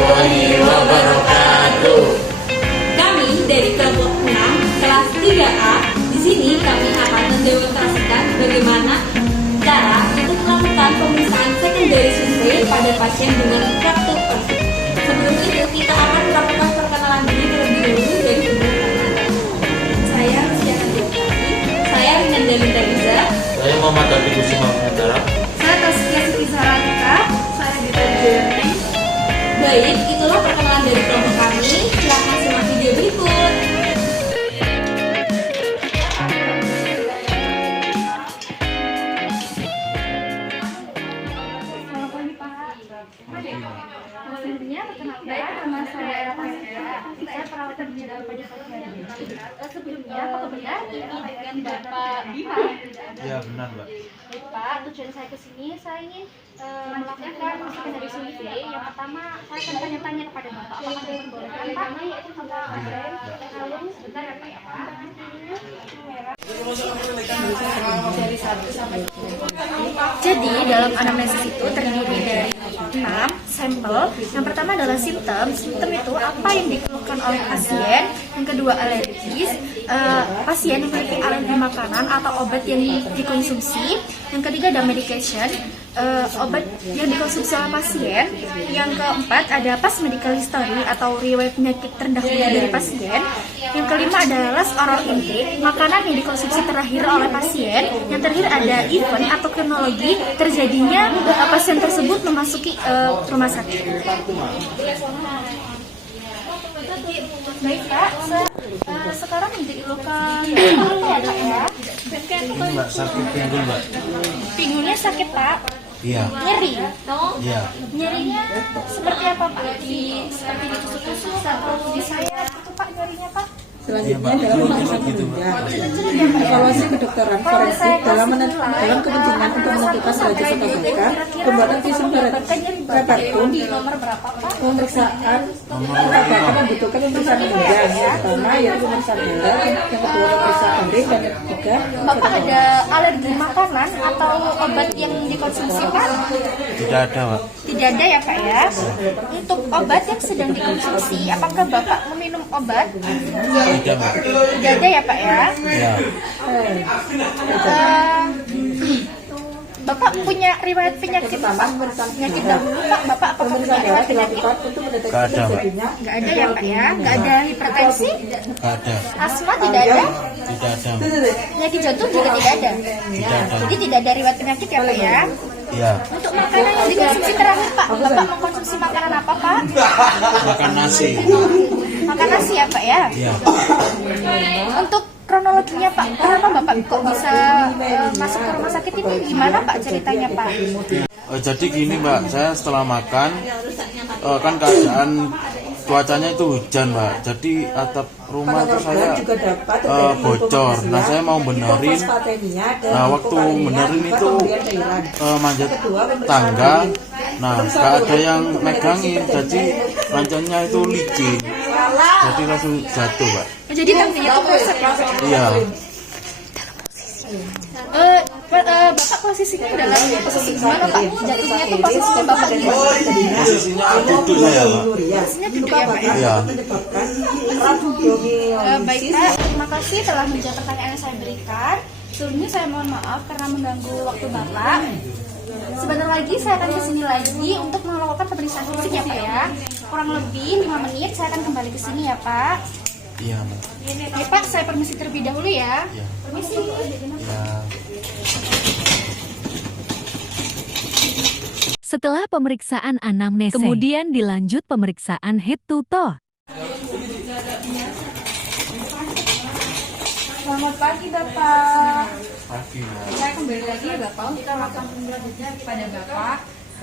warahmatullahi wabarakatuh. Kami dari kelompok 6 kelas 3A. Di sini kami akan mendemonstrasikan bagaimana cara untuk melakukan pemeriksaan secondary survey pada pasien dengan fracture persik. Sebelum itu kita akan melakukan perkenalan diri terlebih dahulu dari sebelumnya. Saya Luciana Dewi. Saya Rinan Delinda Iza. Saya Muhammad Abdi Kusuma Pengatara. Saya Taskia Siti Saralika. Saya Dita Jeremy. Baik, itulah perkenalan dari kelompok kami. Silahkan simak video berikut. Sebelumnya perkenalkan nama saya Taskia. Saya perawat terjadi pada pasien. Sebelumnya apakah benar ini dengan Bapak Bima? Ya benar Mbak. Baik Pak, tujuan saya ke sini saya ingin melakukan secondary survey. Yang pertama saya akan tanya-tanya kepada Bapak. Apakah diperbolehkan Pak? Sebentar ya Pak. Jadi dalam anamnesis itu terdiri dari 6 sampel. Yang pertama adalah simptom. Simptom itu apa yang dikeluhkan oleh pasien. Yang kedua alergis. Pasien memiliki alergi makanan atau obat yang dikonsumsi. Yang ketiga ada medication. Obat yang dikonsumsi oleh pasien. Yang keempat ada past medical history atau riwayat penyakit terdahulu dari pasien. Yang kelima adalah last oral intake, makanan yang dikonsumsi terakhir oleh pasien. Yang terakhir ada event atau kronologi terjadinya pasien tersebut memasuki rumah sakit. Baik Pak, sekarang dikeluhkan apa ya Kak ya? Ini Mbak sakit pinggul Mbak. Pinggulnya sakit Pak? Iya. Nyeri? Iya. Nyerinya seperti apa Pak? Seperti ditusuk-tusuk atau di sayap itu Pak nyerinya Pak? Selanjutnya dalam pemeriksaan penunjang, evaluasi kedokteran forensik dalam kepentingan untuk menentukan derajat serta pembuatan visum prepartum, Nomor berapa Pak? pemeriksaan akan membutuhkan pemeriksaan penunjang yang pertama yaitu pemeriksaan darah, yang kedua pemeriksaan urin, dan yang ketiga Bapak ada alergi makanan atau obat yang dikonsumsi Pak? Tidak ada Mbak. Tidak ada ya Pak ya. Untuk obat yang sedang dikonsumsi, apakah Bapak meminum obat? Tidak Mbak. Tidak ada ya Pak ya. Ya. Bapak punya riwayat penyakit Pak? Penyakit dahulu Pak? Bapak apakah punya pemeriksaan darah riwayat penyakit? dilakukan untuk mendeteksi Gak ada, Mbak. terjadinya Nggak ada ya Pak ya. Nggak ada hipertensi, Tidak ada. asma tidak ada, Tidak ada Mbak. penyakit jantung juga tidak ada. Tidak ada. Jadi tidak ada riwayat penyakit ya Pak ya. Iya. Untuk makanan yang dikonsumsi terakhir Pak, Bapak mengkonsumsi makanan apa Pak? Makan nasi. Makan nasi ya Pak ya. Iya. Untuk kronologinya Pak, kenapa Bapak kok bisa masuk ke rumah sakit ini? Gimana Pak ceritanya Pak? Jadi gini Mbak, saya setelah makan kan keadaan cuacanya itu hujan Mbak. Jadi atap rumah itu saya juga dapat bocor. Nah saya mau benerin. fosfatenia dan Nah waktu benerin itu pemberian cairan. manjat tangga. Nah gak ada yang megangin, jadi ranjangnya itu licin. Jadi langsung jatuh Mbak. Jadi tangganya itu rusak ya Pak? Iya. Bapak posisinya dalam posisi gimana Pak? Jatuhnya itu posisinya Bapak gimana? Posisinya duduk saya Mbak. Posisinya duduk ya Pak ya? Iya. Baik Pak, terima kasih telah menjawab pertanyaan yang saya berikan. Sebelumnya saya mohon maaf karena mengganggu waktu Bapak. Sebentar lagi saya akan kesini lagi untuk melakukan pemeriksaan fisik ya Pak ya. Kurang lebih 5 menit saya akan kembali ke sini ya Pak. Iya Mbak. Ya Pak, saya permisi terlebih dahulu ya. Iya. Permisi. Ya. Setelah pemeriksaan anamnesis, kemudian dilanjut pemeriksaan head to toe. Selamat pagi Bapak. Pagi Mbak. Saya kembali lagi ya Bapak untuk melakukan pemeriksaan kepada Bapak.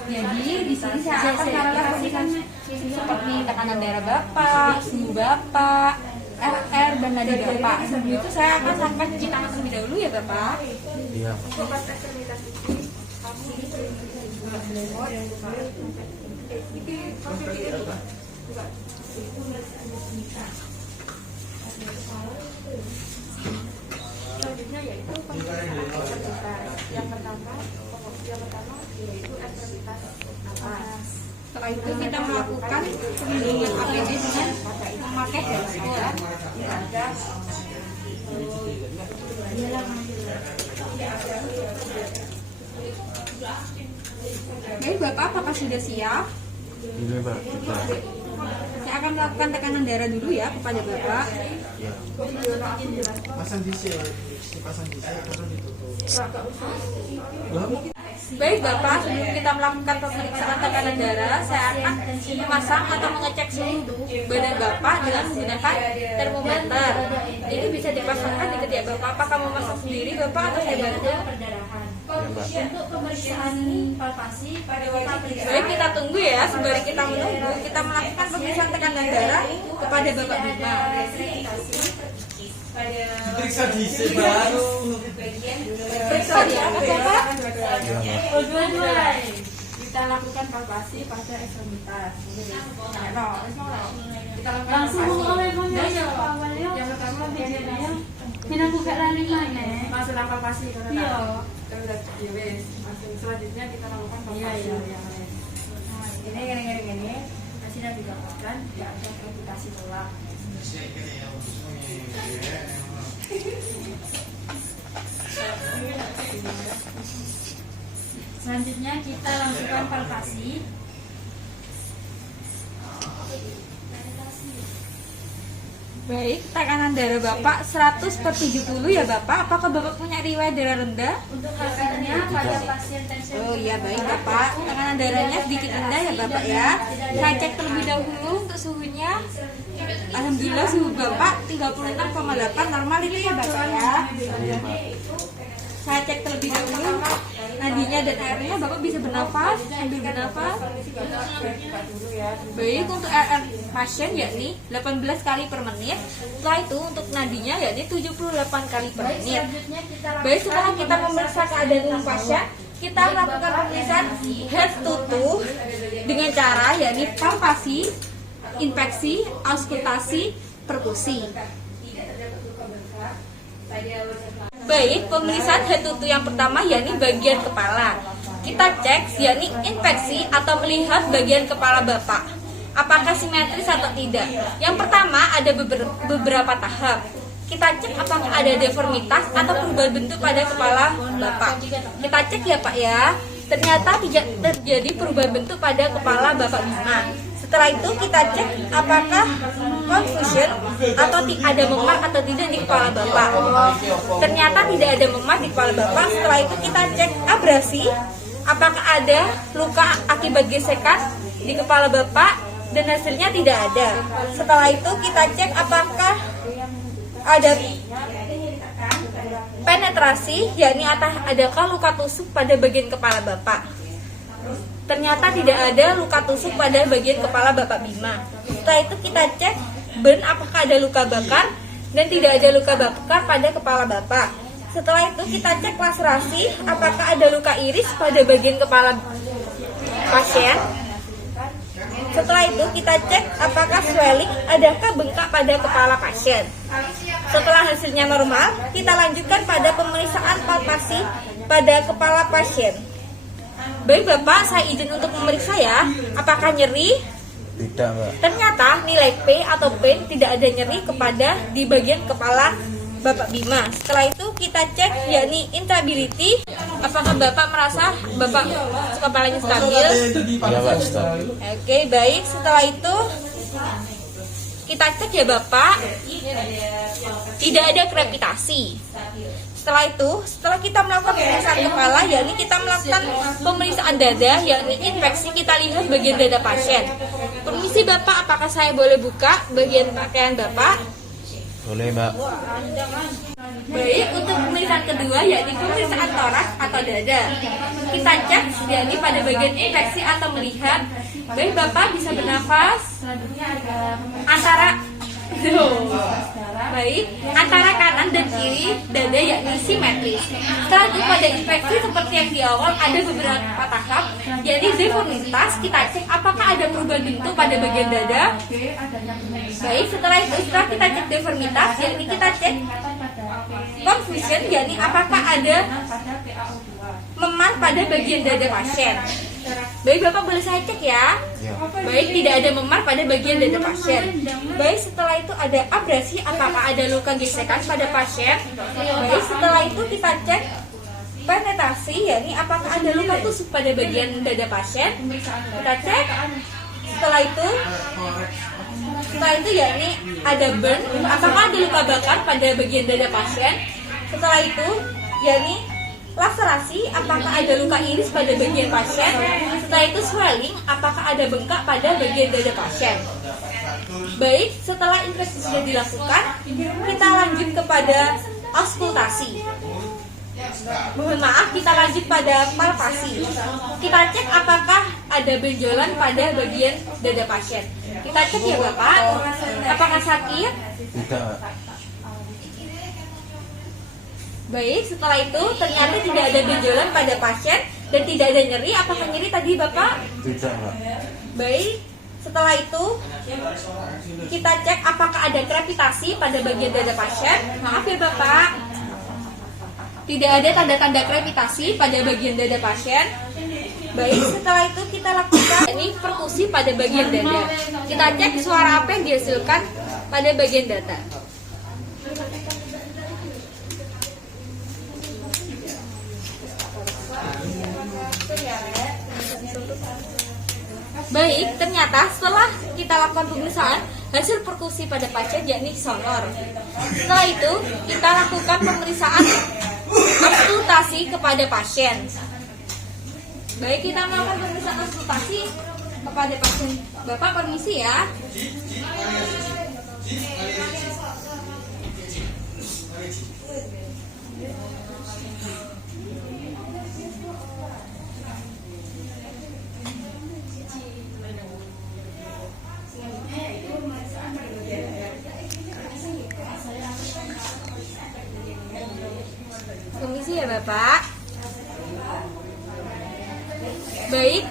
Jadi di sini saya akan melakukan seperti tekanan darah Bapak, suhu Bapak, RR dan nadi Bapak. Sebelum itu saya akan lakukan cuci tangan terlebih dahulu ya Bapak. Iya. Selanjutnya yaitu ekstremitas. Yang pertama yaitu ekstremitas atas. Setelah itu kita melakukan pelindungan APD dengan memakai handphone. Baik Bapak, apakah sudah siap? Ini Mbak, sudah. Saya akan melakukan tekanan darah dulu ya kepada Bapak. Ya. Baik Bapak, sebelum kita melakukan pemeriksaan tekanan darah, saya akan memasang atau mengecek suhu badan Bapak dengan menggunakan termometer. Ini bisa dipasangkan di ketiak Bapak. Apakah mau masang sendiri Bapak atau saya bantu? Untuk pemeriksaan palpasi pada waktu. Baik, kita tunggu ya. Sembari kita menunggu, kita melakukan pemeriksaan tekanan darah kepada Bapak Bima. Periksa di baru. Periksa di apa Bapak? Dua-dua. Kita lakukan palpasi pada ekstremitas. Kita langsung yang pertama biasanya minang buka lali mana? Langsung palpasi kalau langsung selanjutnya kita lakukan palpasi yang lain. Nah, ini hasilnya didapatkan tidak ada komplikasi tolak. Selanjutnya kita lakukan palpasi. Baik, tekanan darah Bapak 100/70 ya Bapak. Apakah Bapak punya riwayat darah rendah? Untuk hasilnya pada pasien tension. Oh iya baik Bapak. Tekanan darahnya sedikit rendah ya Bapak ya. Saya cek terlebih dahulu untuk suhunya. Alhamdulillah suhu Bapak 36,8 normal ini ya Bapak ya. Saya cek terlebih dahulu nadinya dan airnya. Bapak bisa bernafas, sambil bernafas. Baik, untuk air pasien yakni 18 kali per menit. Setelah itu untuk nadinya yakni 78 kali per menit. Baik, setelah kita memeriksa keadaan umum pasien, kita melakukan pemeriksaan head to toe dengan cara yakni palpasi, inspeksi, auskultasi, perkusi. Baik, pemeriksaan head to toe yang pertama yakni bagian kepala. Kita cek yakni inspeksi atau melihat bagian kepala Bapak. Apakah simetris atau tidak? Yang pertama ada beberapa tahap. Kita cek apakah ada deformitas atau perubahan bentuk pada kepala Bapak. Kita cek ya Pak ya. Ternyata tidak terjadi perubahan bentuk pada kepala Bapak Bima. Setelah itu kita cek apakah confusion atau ada memar atau tidak di kepala Bapak. Ternyata tidak ada memar di kepala Bapak. Setelah itu kita cek abrasi, apakah ada luka akibat gesekan di kepala Bapak, dan hasilnya tidak ada. Setelah itu kita cek apakah ada penetrasi, yakni adakah luka tusuk pada bagian kepala Bapak. Ternyata tidak ada luka tusuk pada bagian kepala Bapak Bima. Setelah itu kita cek burn, apakah ada luka bakar, dan tidak ada luka bakar pada kepala Bapak. Setelah itu kita cek laserasi, apakah ada luka iris pada bagian kepala pasien. Setelah itu kita cek apakah swelling, adakah bengkak pada kepala pasien. Setelah hasilnya normal, kita lanjutkan pada pemeriksaan palpasi pada kepala pasien. Baik Bapak, saya izin untuk memeriksa ya. Apakah nyeri? Tidak Mbak. Ternyata nilai P atau pain tidak ada nyeri kepada di bagian kepala Bapak Bima. Setelah itu kita cek yakni instability. Apakah Bapak merasa Bapak kepalanya stabil? Ya Mbak, stabil. Oke, baik. Setelah itu kita cek ya Bapak, tidak ada krepitasi. Setelah itu, setelah kita melakukan pemeriksaan kepala, yakni kita melakukan pemeriksaan dada, yakni inspeksi, kita lihat bagian dada pasien. Permisi Bapak, apakah saya boleh buka bagian pakaian Bapak? Boleh Mbak. Baik, untuk pemeriksaan kedua yakni pemeriksaan toraks atau dada. Kita cek yakni pada bagian inspeksi atau melihat. Baik Bapak bisa bernafas antara antara kanan dan kiri dada yakni simetris. Setelah itu pada inspeksi seperti yang di awal ada beberapa tahap, yakni deformitas. Kita cek apakah ada perubahan bentuk pada bagian dada. Baik, setelah itu setelah kita cek deformitas, yakni kita cek confusion, yakni apakah ada memar pada bagian dada pasien. Baik, Bapak boleh saya cek ya. Ya. Baik, tidak ada memar pada bagian dada pasien. Baik, setelah itu ada abrasi, apakah ada luka gesekan pada pasien? Baik, setelah itu kita cek penetrasi, yakni apakah ada luka tusuk pada bagian dada pasien? Kita cek. Setelah itu yakni ada burn, apakah ada luka bakar pada bagian dada pasien? Setelah itu yakni laserasi, apakah ada luka iris pada bagian pasien? Setelah itu swelling, apakah ada bengkak pada bagian dada pasien? Baik, setelah infeksi sudah dilakukan, kita lanjut kepada auskultasi. Mohon maaf, kita lanjut pada palpasi. Kita cek apakah ada benjolan pada bagian dada pasien. Kita cek ya Bapak, apakah sakit? Tidak. Baik, setelah itu ternyata tidak ada benjolan pada pasien dan tidak ada nyeri. Apakah nyeri tadi Bapak? Tidak, Mbak. Baik, setelah itu kita cek apakah ada krepitasi pada bagian dada pasien. Maaf ya Bapak, tidak ada tanda-tanda krepitasi pada bagian dada pasien. Baik, setelah itu kita lakukan ini perkusi pada bagian dada. Kita cek suara apa yang dihasilkan pada bagian dada. Baik, ternyata setelah kita lakukan pemeriksaan, hasil perkusi pada pasien yakni sonor. Setelah itu, kita lakukan pemeriksaan konsultasi kepada pasien. Baik, kita melakukan pemeriksaan konsultasi kepada pasien. Bapak permisi ya. Permisi ya Bapak. Baik,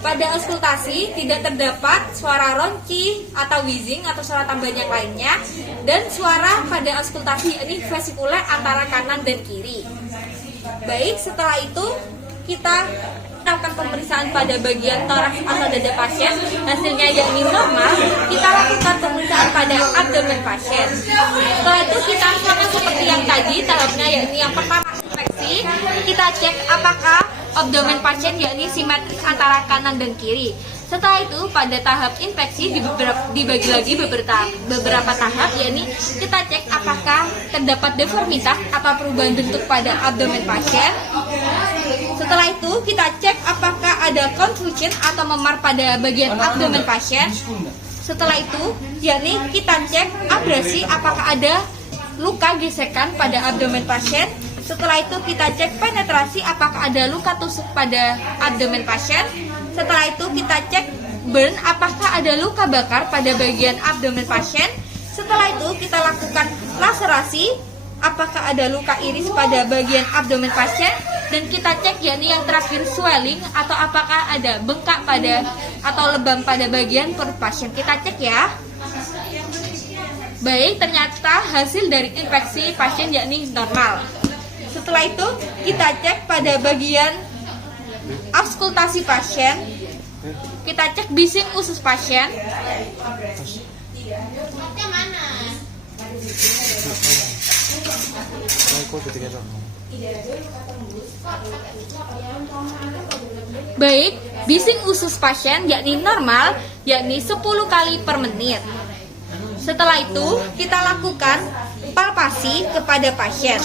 pada auskultasi tidak terdapat suara ronci atau wheezing atau suara tambahan yang lainnya, dan suara pada auskultasi ini vesikuler antara kanan dan kiri. Baik, setelah itu kita lakukan pemeriksaan pada bagian toraks atau dada pasien, hasilnya yakni normal. Kita lakukan pemeriksaan pada abdomen pasien. Setelah itu kita sama seperti yang tadi, tahapnya yakni yang pertama infeksi. Kita cek apakah abdomen pasien yakni simetris antara kanan dan kiri. Setelah itu pada tahap infeksi dibagi lagi beberapa tahap, yakni kita cek apakah terdapat deformitas atau perubahan bentuk pada abdomen pasien. Setelah itu kita cek apakah ada confusion atau memar pada bagian abdomen pasien. Setelah itu yakni kita cek abrasi, apakah ada luka gesekan pada abdomen pasien. Setelah itu kita cek penetrasi, apakah ada luka tusuk pada abdomen pasien. Setelah itu kita cek burn, apakah ada luka bakar pada bagian abdomen pasien. Setelah itu kita lakukan laserasi, apakah ada luka iris pada bagian abdomen pasien. Dan kita cek yakni yang terakhir swelling, atau apakah ada bengkak pada atau lebam pada bagian perut pasien. Kita cek ya. Baik, ternyata hasil dari infeksi pasien yakni normal. Setelah itu kita cek pada bagian auskultasi pasien. Kita cek bising usus pasien. Baik, bising usus pasien yakni normal, yakni 10 kali per menit. Setelah itu kita lakukan palpasi kepada pasien.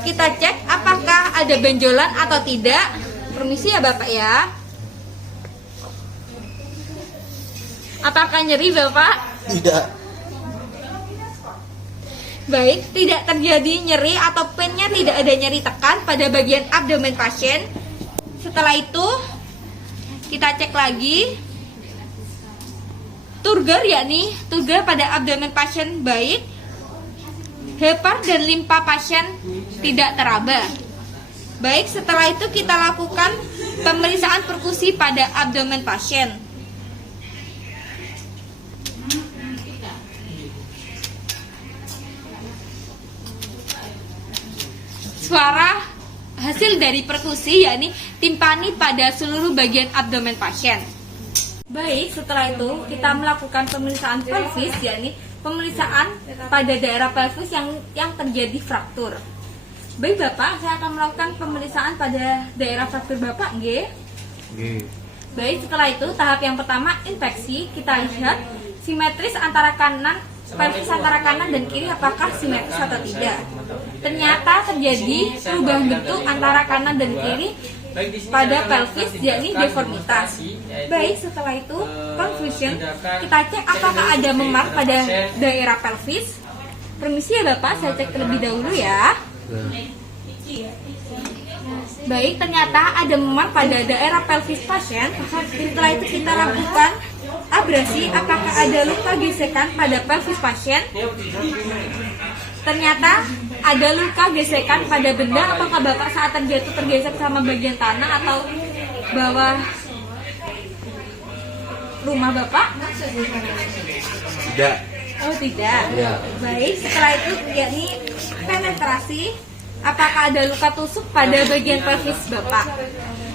Kita cek apakah ada benjolan atau tidak. Permisi ya Bapak ya. Apakah nyeri Bapak? Tidak. Baik, tidak terjadi nyeri atau pain-nya tidak ada nyeri tekan pada bagian abdomen pasien. Setelah itu kita cek lagi turgor, yakni turgor pada abdomen pasien baik. Hepar dan limpa pasien tidak teraba. Baik, setelah itu kita lakukan pemeriksaan perkusi pada abdomen pasien. Suara hasil dari perkusi yakni timpani pada seluruh bagian abdomen pasien. Baik, setelah itu kita melakukan pemeriksaan pelvis yakni pemeriksaan pada daerah pelvis yang terjadi fraktur. Baik Bapak, saya akan melakukan pemeriksaan pada daerah fraktur Bapak, nggih. Baik, setelah itu tahap yang pertama infeksi. Kita lihat simetris antara pelvis antara kanan dan kiri apakah simetris atau tidak. Ternyata terjadi perubahan bentuk antara kanan dan kiri pada pelvis yakni deformitas. Baik, setelah itu confusion. Kita cek apakah ada memar pada daerah pelvis. Permisi ya Bapak, saya cek terlebih dahulu ya. Baik, ternyata ada memar pada daerah pelvis pasien. Setelah itu kita lakukan abrasi. Apakah ada luka gesekan pada pelvis pasien? Ternyata ada luka gesekan pada benda. Apakah Bapak saat terjatuh tergesek sama bagian tanah atau bawah rumah Bapak? Tidak. Oh tidak. Ya. Baik, setelah itu yakni penetrasi. Apakah ada luka tusuk pada bagian pelvis Bapak?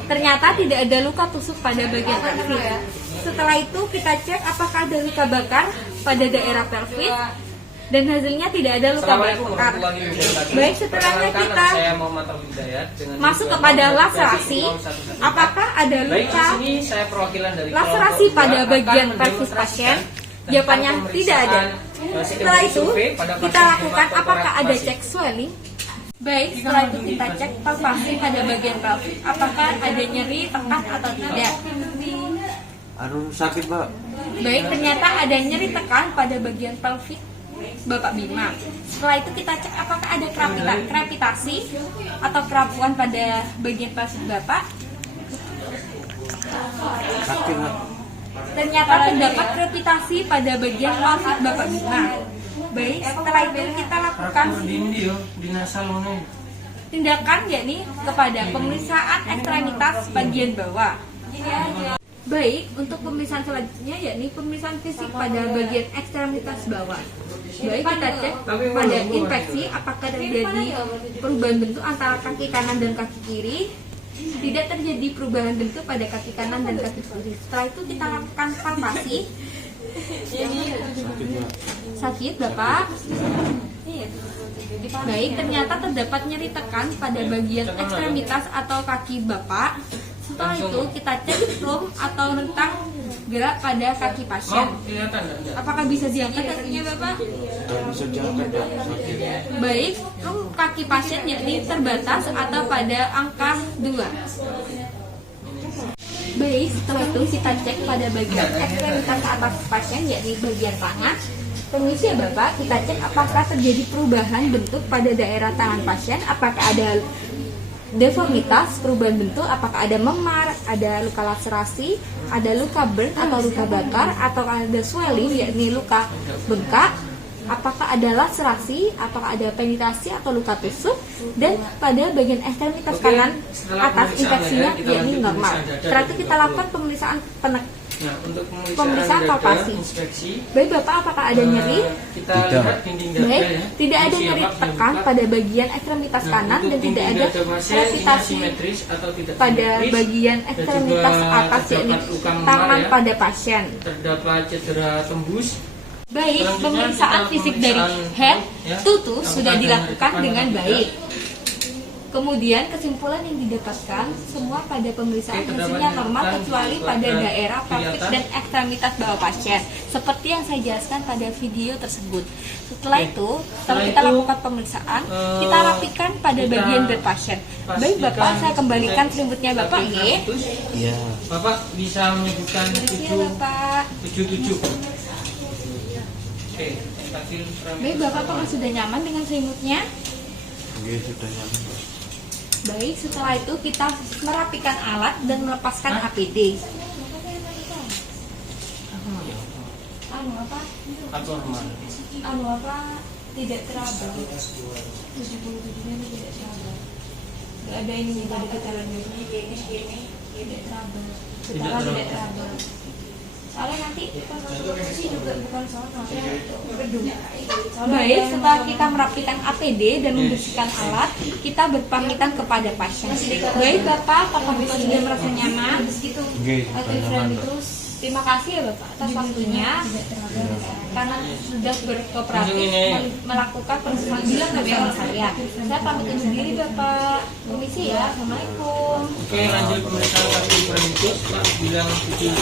Ternyata tidak ada luka tusuk pada bagian pelvis. Setelah itu kita cek apakah ada luka bakar pada daerah pelvis. Dan hasilnya tidak ada luka bakar. Baik, setelahnya kita masuk kepada laserasi. Apakah ada luka laserasi pada bagian pelvis pasien? Jawabannya tidak ada. Setelah itu kita lakukan apakah ada cek swelling. Baik, setelah itu kita cek palpasi pada bagian pelvis. Apakah ada nyeri, tekan atau tidak. Sakit Pak. Baik, ternyata ada nyeri tekan pada bagian pelvis Bapak Bima. Setelah itu kita cek apakah ada krepitasi atau kerapuan pada bagian pelvis Bapak. Sakit Pak. Ternyata terdapat krepitasi pada bagian pelvis Bapak Bima. Baik, setelah itu kita lakukan tindakan yakni kepada pemeriksaan ekstremitas bagian bawah. Baik, untuk pemeriksaan selanjutnya yakni pemeriksaan fisik pada bagian ekstremitas bawah. Baik, kita cek pada infeksi apakah terjadi perubahan bentuk antara kaki kanan dan kaki kiri. Tidak terjadi perubahan bentuk pada kaki kanan dan kaki kiri. Setelah itu kita lakukan palpasi. Sakit Bapak? Baik, ternyata terdapat nyeri tekan pada bagian ekstremitas atau kaki Bapak. Setelah itu kita cek rum atau rentang gerak pada kaki pasien. Apakah bisa diangkat kakinya Bapak? Bisa diangkat Pak. Sakit. Baik, rum kaki pasien yakni terbatas atau pada angka 2. Baik, setelah itu kita cek pada bagian ekstremitas atas pasien yakni bagian tangan. Permisi ya Bapak, kita cek apakah terjadi perubahan bentuk pada daerah tangan pasien. Apakah ada deformitas, perubahan bentuk, apakah ada memar, ada luka laserasi, ada luka burn atau luka bakar, atau ada swelling yakni luka bengkak, apakah ada laserasi, apakah ada penetrasi atau luka tusuk, dan pada bagian ekstremitas kanan atas infeksinya yakni normal. Setelah itu kita lakukan pemeriksaan pemeriksaan palpasi. Baik Bapak, apakah ada nyeri? Baik, tidak ada nyeri tekan pada bagian ekstremitas kanan dan tidak ada krepitasi pada bagian ekstremitas atas yakni tangan pada pasien. Terdapat cedera tembus. Baik, pemeriksaan fisik dari head to toe sudah dilakukan dengan baik. Kemudian kesimpulan yang didapatkan semua pada pemeriksaan hasilnya normal kecuali pada daerah pelvis dan ekstremitas bawah pasien, seperti yang saya jelaskan pada video tersebut. Setelah itu, setelah kita lakukan pemeriksaan, kita rapikan pada bagian berpasien. Baik Bapak, saya kembalikan selimutnya Bapak, nggih. Iya. Bapak bisa menyebutkan Iya Bapak. 77. Oke, hasil Baik Bapak, apakah sudah nyaman dengan selimutnya? Oke, sudah nyaman Pak. Baik, setelah itu kita merapikan alat dan melepaskan APD. Anu apa? Anu apa? Tidak teraba. 77-nya tidak teraba. Tidak ada ini tadi getaran ini. Tidak teraba. Getaran tidak teraba. Soalnya nanti pas masuk ke sini juga bukan sono, gedung. Baik, setelah kita merapikan APD dan membersihkan alat, kita berpamitan kepada pasien. Baik Bapak, apakah Bapak sudah merasa nyaman? Oke, sudah nyaman, Mbak. Terus terima kasih ya Bapak atas waktunya karena sudah berkooperatif melakukan pemeriksaan bilang sama saya. Saya pamit undur diri Bapak. Komisi ya. Assalamualaikum. Oke, lanjut pemeriksaan kartu berikut. Pak bilang 7.